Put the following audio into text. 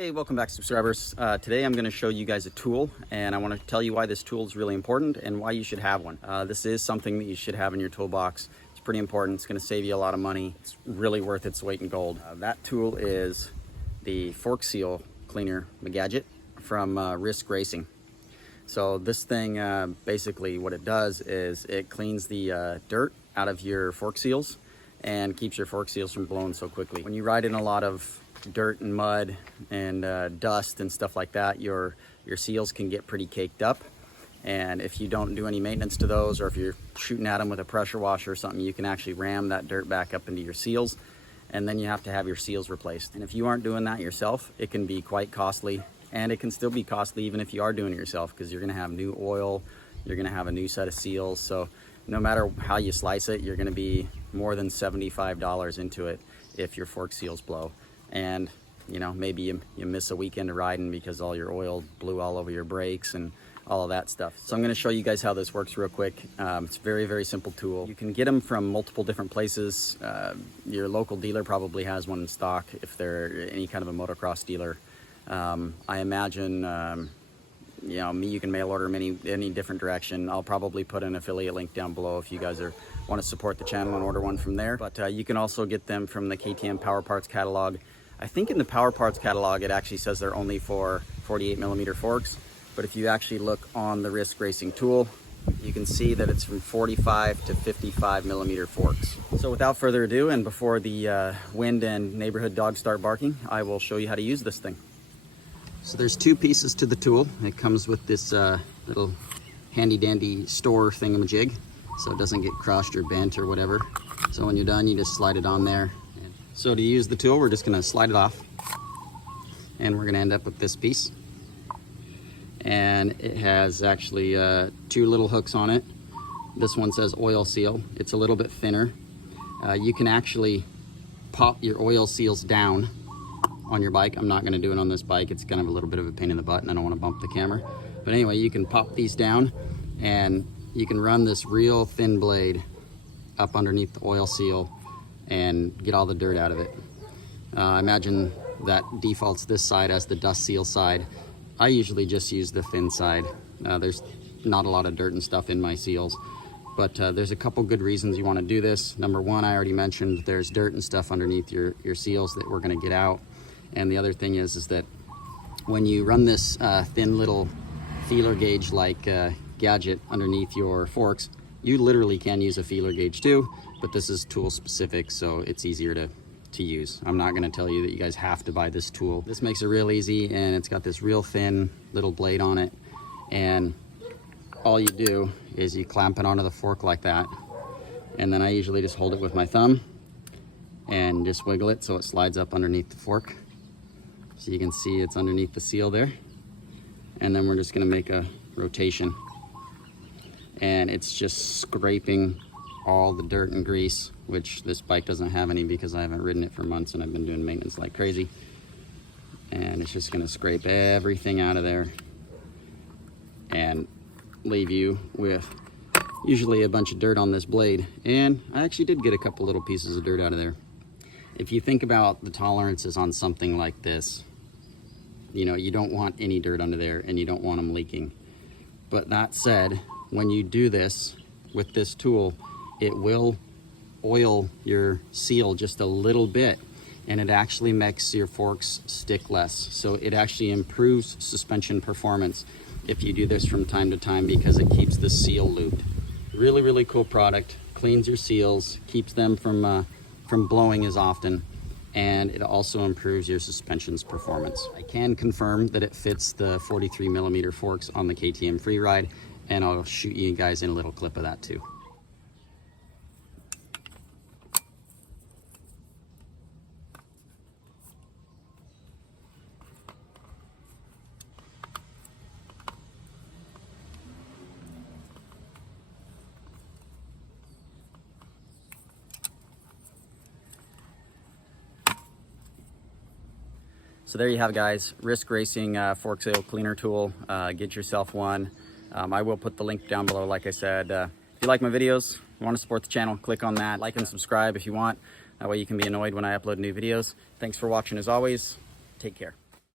Hey, welcome back, subscribers. Today I'm going to show you guys a tool, and I want to tell you why this tool is really important and why you should have one. This is something that you should have in your toolbox. It's pretty important. It's going to save you a lot of money. It's really worth its weight in gold. That tool is the fork seal cleaner gadget from Risk Racing. So this thing, basically what it does is it cleans the dirt out of your fork seals and keeps your fork seals from blowing so quickly. When you ride in a lot of dirt and mud and dust and stuff like that, your seals can get pretty caked up, and if you don't do any maintenance to those, or if you're shooting at them with a pressure washer or something, you can actually ram that dirt back up into your seals, and then you have to have your seals replaced. And if you aren't doing that yourself, it can be quite costly, and it can still be costly even if you are doing it yourself, because you're going to have new oil, you're going to have a new set of seals. So no matter how you slice it, you're going to be more than $75 into it if your fork seals blow. And you know, maybe you miss a weekend of riding because all your oil blew all over your brakes and all of that stuff. So I'm going to show you guys how this works real quick. It's a very, very simple tool. You can get them from multiple different places. Your local dealer probably has one in stock if they're any kind of a motocross dealer. I imagine you know, you can mail order them any different direction. I'll probably put an affiliate link down below if you guys want to support the channel and order one from there. But you can also get them from the KTM Power Parts catalog. I think in the Power Parts catalog, it actually says they're only for 48mm forks. But if you actually look on the Risk Racing tool, you can see that it's from 45 to 55mm forks. So without further ado, and before the wind and neighborhood dogs start barking, I will show you how to use this thing. So there's two pieces to the tool. It comes with this little handy dandy store thingamajig, so it doesn't get crushed or bent or whatever. So when you're done, you just slide it on there. So to use the tool, we're just gonna slide it off, and we're gonna end up with this piece. And it has actually two little hooks on it. This one says oil seal. It's a little bit thinner. You can actually pop your oil seals down on your bike. I'm not gonna do it on this bike. It's kind of a little bit of a pain in the butt and I don't wanna bump the camera. But anyway, you can pop these down and you can run this real thin blade up underneath the oil seal and get all the dirt out of it. Imagine that defaults this side as the dust seal side. I usually just use the thin side. There's not a lot of dirt and stuff in my seals, but there's a couple good reasons you wanna do this. Number one, I already mentioned there's dirt and stuff underneath your seals that we're gonna get out. And the other thing is that when you run this thin little feeler gauge like gadget underneath your forks, you literally can use a feeler gauge too, but this is tool specific, so it's easier to use. I'm not gonna tell you that you guys have to buy this tool. This makes it real easy, and it's got this real thin little blade on it, and all you do is you clamp it onto the fork like that, and then I usually just hold it with my thumb and just wiggle it so it slides up underneath the fork. So you can see it's underneath the seal there. And then we're just gonna make a rotation. And it's just scraping all the dirt and grease, which this bike doesn't have any because I haven't ridden it for months and I've been doing maintenance like crazy. And it's just gonna scrape everything out of there and leave you with usually a bunch of dirt on this blade. And I actually did get a couple little pieces of dirt out of there. If you think about the tolerances on something like this, you know, you don't want any dirt under there and you don't want them leaking. But that said, when you do this with this tool, it will oil your seal just a little bit, and it actually makes your forks stick less. So it actually improves suspension performance if you do this from time to time, because it keeps the seal lubed. Really, really cool product. Cleans your seals, keeps them from blowing as often, and it also improves your suspension's performance. I can confirm that it fits the 43mm forks on the KTM Freeride, and I'll shoot you guys in a little clip of that too. So there you have it, guys. Risk Racing fork seal cleaner tool. Get yourself one. I will put the link down below, like I said. If you like my videos, you want to support the channel, click on that. Like and subscribe if you want. That way you can be annoyed when I upload new videos. Thanks for watching as always. Take care.